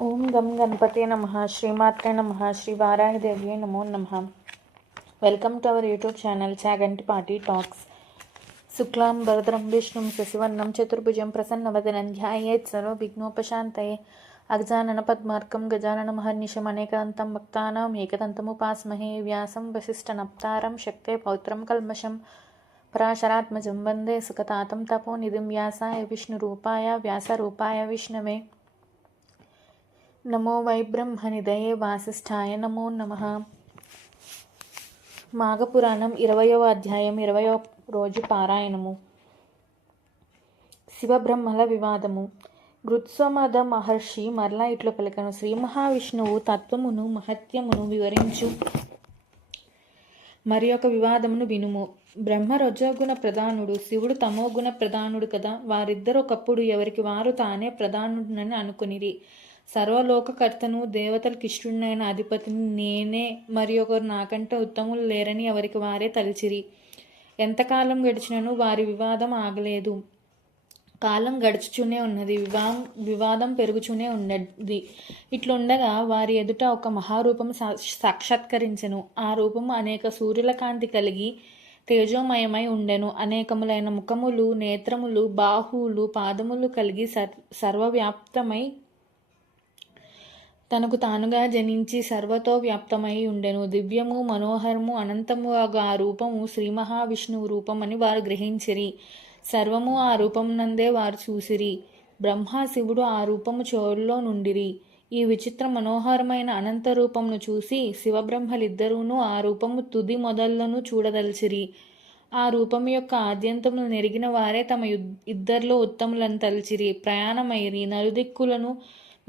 ఓం గం గణపతే నమః శ్రీమాత్రే నమః శ్రీ వారాహిదేవ్యే నమో నమః. Welcome to our YouTube channel Chaganti party talks. శుక్లాం వరదరం విష్ణుం శశివర్ణం చతుర్భుజం ప్రసన్నవదనం ధ్యాయేత్ సర్వ విఘ్నోపశాంతయే. అగజానన పద్మార్కం గజానన మహర్నిశం అనేకదంతం భక్తానాం ఏకదంతముపాస్మహే. వ్యాసం వసిష్ఠనప్తారం శక్తే పౌత్రం కల్మషం పరాశరాత్మజం వందే సుఖతాతం తపోనిధిం. వ్యాసాయ విష్ణురూపాయ వ్యాసరూపాయ విష్ణవే నమో వై బ్రహ్మనిదయే వాసిష్ఠాయ నమో నమః. మాఘపురాణం 20వ అధ్యాయం 20వ రోజు పారాయణము. శివబ్రహ్మల వివాదము. గృత్సమద మహర్షి మరలా ఇట్లు పలికను: శ్రీ మహావిష్ణువు తత్వమును మహత్యమును వివరించు మరి ఒక వివాదమును వినుము. బ్రహ్మ రజోగుణ ప్రధానుడు, శివుడు తమోగుణ ప్రధానుడు కదా. వారిద్దరు ఒకప్పుడు ఎవరికి వారు తానే ప్రధానుడినని అనుకునిరి. సర్వలోకకర్తను, దేవతలకు ఇష్టుడైన అధిపతిని నేనే, మరి ఒకరు నాకంటే ఉత్తములు లేరని ఎవరికి వారే తలిచిరి. ఎంతకాలం గడిచినను వారి వివాదం ఆగలేదు. కాలం గడుచుచూనే ఉన్నది, వివాదం పెరుగుచూనే ఉన్నది. ఇట్లుండగా వారి ఎదుట ఒక మహారూపం సాక్షాత్కరించెను. ఆ రూపము అనేక సూర్యుల కాంతి కలిగి తేజోమయమై ఉండెను. అనేకములైన ముఖములు, నేత్రములు, బాహువులు, పాదములు కలిగి సర్వవ్యాప్తమై తనకు తానుగా జనించి సర్వతో వ్యాప్తమై ఉండెను. దివ్యము, మనోహరము, అనంతము ఆ రూపము శ్రీ మహావిష్ణువు రూపమని వారు గ్రహించిరి. సర్వము ఆ రూపమునందే వారు చూసిరి. బ్రహ్మ, శివుడు ఆ రూపము చోరులో నుండిరి. ఈ విచిత్ర మనోహరమైన అనంత రూపమును చూసి శివబ్రహ్మలిద్దరూనూ ఆ రూపము తుది మొదళ్లను చూడదలిచిరి. ఆ రూపము యొక్క ఆద్యంతమును నెరిగిన వారే తమ ఇద్దరిలో ఉత్తములను తలిచిరి. ప్రయాణమైరి. నలుదిక్కులను,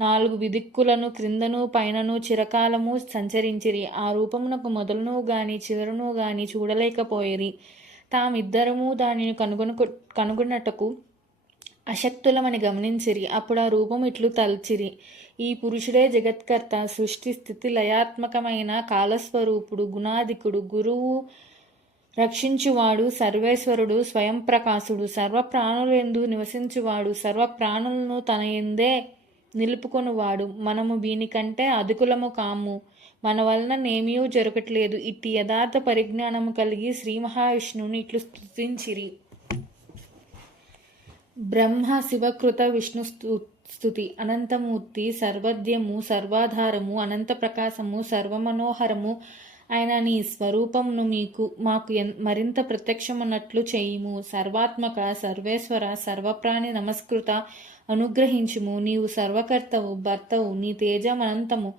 4 విదిక్కులను, క్రిందను పైనను చిరకాలము సంచరించిరి. ఆ రూపమునకు మొదలును గాని చివరను గాని చూడలేకపోయిరి. తామిద్దరము దానిని కనుగొనటకు అశక్తులమని గమనించిరి. అప్పుడు ఆ రూపము ఇట్లు తలచిరి: ఈ పురుషుడే జగత్కర్త, సృష్టి స్థితి లయాత్మకమైన కాలస్వరూపుడు, గుణాధికుడు, గురువు, రక్షించువాడు, సర్వేశ్వరుడు, స్వయం ప్రకాశుడు, సర్వ ప్రాణులందు నివసించువాడు, సర్వ ప్రాణులను తన యందే నిలుపుకొనువాడు. మనము వీనికంటే అధికులము కాము, మన వలన నేమియూ జరగట్లేదు. ఇట్టి యథార్థ పరిజ్ఞానము కలిగి శ్రీ మహావిష్ణువుని ఇట్లు స్తుతించిరి. బ్రహ్మ శివకృత విష్ణు స్తుతి. అనంతమూర్తి, సర్వద్యము, సర్వాధారము, అనంత ప్రకాశము, సర్వమనోహరము ఆయన నీ స్వరూపమును మాకు మరింత ప్రత్యక్షమున్నట్లు చేయుము. సర్వాత్మక, సర్వేశ్వర, సర్వప్రాణి నమస్కృత అనుగ్రహించుము. నీవు సర్వకర్తవు, భర్తవు, నీ తేజమనంతము,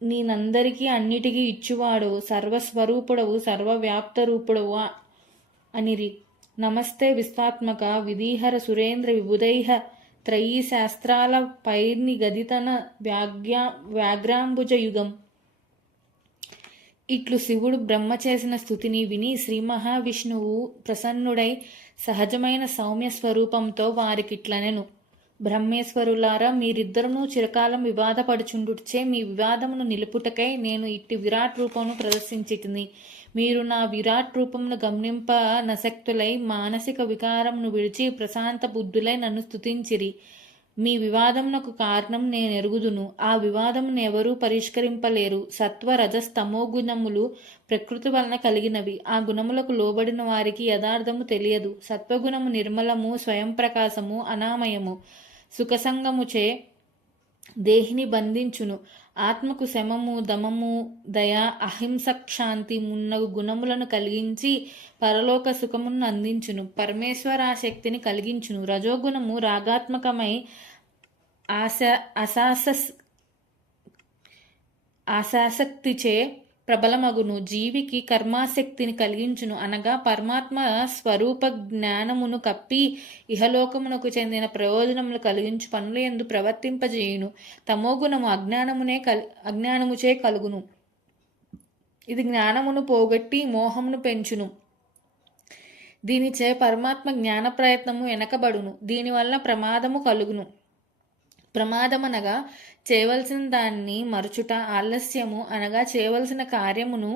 నీనందరికీ అన్నిటికీ ఇచ్చువాడవు, సర్వస్వరూపుడవు, సర్వవ్యాప్త రూపుడవు అనిరి. నమస్తే విశ్వాత్మక, విధీహర సురేంద్ర విబుధైః త్రయీ శాస్త్రాల పైర్ని గదితన వ్యాఘ్రాంబుజ యుగం. ఇట్లు శివుడు బ్రహ్మ చేసిన స్థుతిని విని శ్రీ మహావిష్ణువు ప్రసన్నుడై సహజమైన సౌమ్య స్వరూపంతో వారికిట్లనెను: బ్రహ్మేశ్వరులారా, మీరిద్దరును చిరకాలం వివాదపడుచుండుటచే మీ వివాదమును నిలుపుటకై నేను ఇట్టి విరాట్ రూపమును ప్రదర్శించితిని. మీరు నా విరాట్ రూపమును గమనింప నశక్తులై మానసిక వికారమును విడిచి ప్రశాంత బుద్ధులై నన్ను స్తుతించిరి. మీ వివాదమునకు కారణం నేనెరుగుదును. ఆ వివాదమును ఎవరూ పరిష్కరింపలేరు. సత్వ, రజస్తమో గుణములు ప్రకృతి వలన కలిగినవి. ఆ గుణములకు లోబడిన వారికి యథార్థము తెలియదు. సత్వగుణము నిర్మలము, స్వయం ప్రకాశము, అనామయము, సుఖసంగముచే దేహిని బంధించును. ఆత్మకు శమము, దమము, దయ, అహింస, క్షాంతి మున్నగు గుణములను కలిగించి పరలోక సుఖమును అందించును. పరమేశ్వరాశక్తిని కలిగించును. రజోగుణము రాగాత్మకమై ఆశాసక్తిచే ప్రబలమగును. జీవికి కర్మాసక్తిని కలిగించును, అనగా పరమాత్మ స్వరూప జ్ఞానమును కప్పి ఇహలోకమునకు చెందిన ప్రయోజనములు కలిగించు పనుల యందు ప్రవర్తింపజేయును. తమోగుణము అజ్ఞానముచే కలుగును. ఇది జ్ఞానమును పోగొట్టి మోహమును పెంచును. దీనిచే పరమాత్మ జ్ఞాన ప్రయత్నము వెనకబడును. దీనివల్ల ప్రమాదము కలుగును. ప్రమాదమనగా చేయవలసిన దాన్ని మరచుట, ఆలస్యము అనగా చేయవలసిన కార్యమును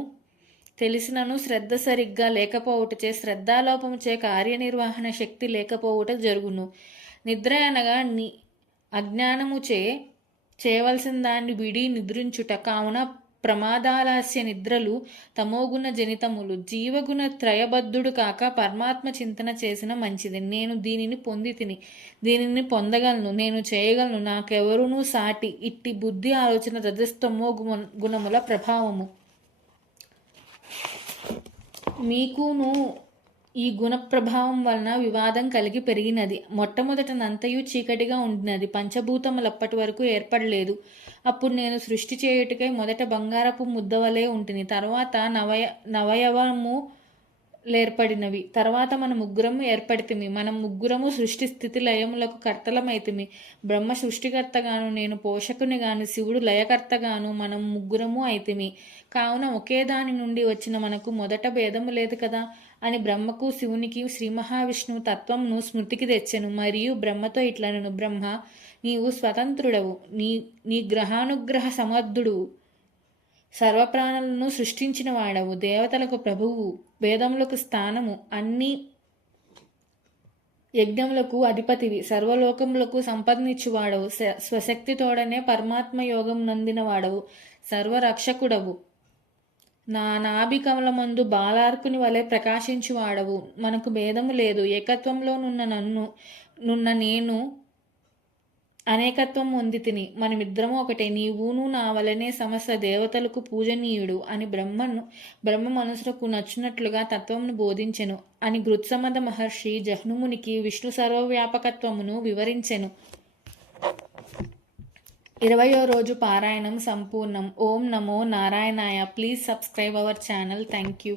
తెలిసినను శ్రద్ధ సరిగ్గా లేకపోవుటచే, శ్రద్ధాలోపముచే కార్యనిర్వహణ శక్తి లేకపోవుట జరుగును. నిద్ర అనగా అజ్ఞానముచే చేయవలసిన దాన్ని విడి నిద్రించుట. కావున ప్రమాదాలస్య నిద్రలు తమోగుణ జనితములు. జీవగుణ త్రయబద్ధుడు కాక పరమాత్మ చింతన చేసిన మంచిది. నేను దీనిని పొంది తిని, దీనిని పొందగలను, నేను చేయగలను, నాకెవరునూ సాటి. ఇట్టి బుద్ధి ఆలోచన రజస్తమో గుణముల ప్రభావము. మీకును ఈ గుణ ప్రభావం వలన వివాదం కలిగి పెరిగినది. మొట్టమొదట నంతయు చీకటిగా ఉండినది, పంచభూతములప్పటి వరకు ఏర్పడలేదు. అప్పుడు నేను సృష్టి చేయుటకై మొదట బంగారపు ముద్దవలే ఉంటిని, తర్వాత నవయవము లేర్పడినవి. తర్వాత మన ముగ్గురము ఏర్పడితిమి. మనం ముగ్గురము సృష్టి స్థితి లయములకు కర్తలమైతిమి. బ్రహ్మ సృష్టికర్తగాను, నేను పోషకునిగాను, శివుడు లయకర్తగాను మనం ముగ్గురము అయితిమి. కావున ఒకే దాని నుండి వచ్చిన మనకు మొదట భేదము లేదు కదా అని బ్రహ్మకు శివునికి శ్రీ మహావిష్ణువు తత్వమును స్మృతికి తెచ్చెను. మరియు బ్రహ్మతో ఇట్లనెను, బ్రహ్మ, నీవు స్వతంత్రుడవు, నీ గ్రహానుగ్రహ సమర్థుడు, సర్వప్రాణులను సృష్టించిన వాడవు, దేవతలకు ప్రభువు, వేదములకు స్థానము, అన్ని యజ్ఞములకు అధిపతివి, సర్వలోకములకు సంపదనిచ్చువాడవు, స్వశక్తితోడనే పరమాత్మ యోగం నందిన వాడవు, సర్వరక్షకుడవు, నా నాభి కమలమందు బాలార్కుని వలె ప్రకాశించువాడవు. మనకు భేదము లేదు. ఏకత్వంలో నున్న నేను అనేకత్వం పొంది తిని, మనమిద్దరము ఒకటే, నీవును నా వలనే సమస్త దేవతలకు పూజనీయుడు అని బ్రహ్మ మనసులకు నచ్చినట్లుగా తత్వమును బోధించెను అని గృత్సమద మహర్షి జహ్నుమునికి విష్ణు సర్వవ్యాపకత్వమును వివరించెను. 20వ రోజు పారాయణం సంపూర్ణం. ఓం నమో నారాయణాయ. Please subscribe our channel. Thank you.